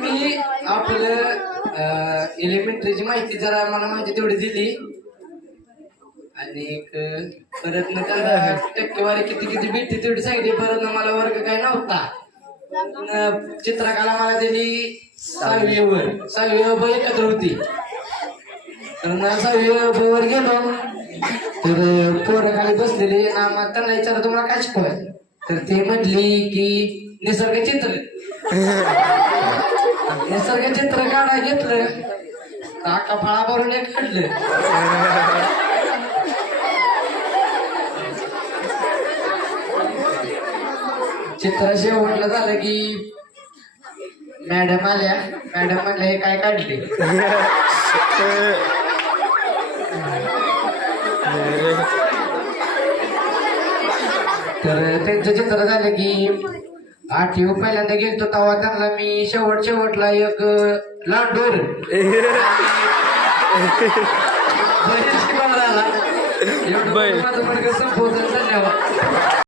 मी आपलं एलिमेंटरीची माहिती जरा मला माहिती तेवढी दिली आणि परत ना त्यांना टक्केवारी किती किती भेटते तेवढी सांगितली. परत ना मला वर्ग काही नव्हता. चित्रकला मला दिली 6वी वर एकत्र होती. तर मला 6वी वर गेलो तर पोरं खाली बसलेली ना, त्यांना विचारलं तुम्हाला काय शिकवाय, तर ते म्हटली की निसर्ग चित्र काढा घेतलं, काका फळा भरून एक काढलं. चित्र शेवटलं झालं की मॅडम आल्या. मॅडम म्हणलं हे काय काढले. तर त्यांचं चित्र झालं की 8वी पहिल्यांदा गेलतो तेव्हा त्यांना मी शेवटला एक लांडोर एवढं माझं वर्ग संपवतो. धन्यवाद.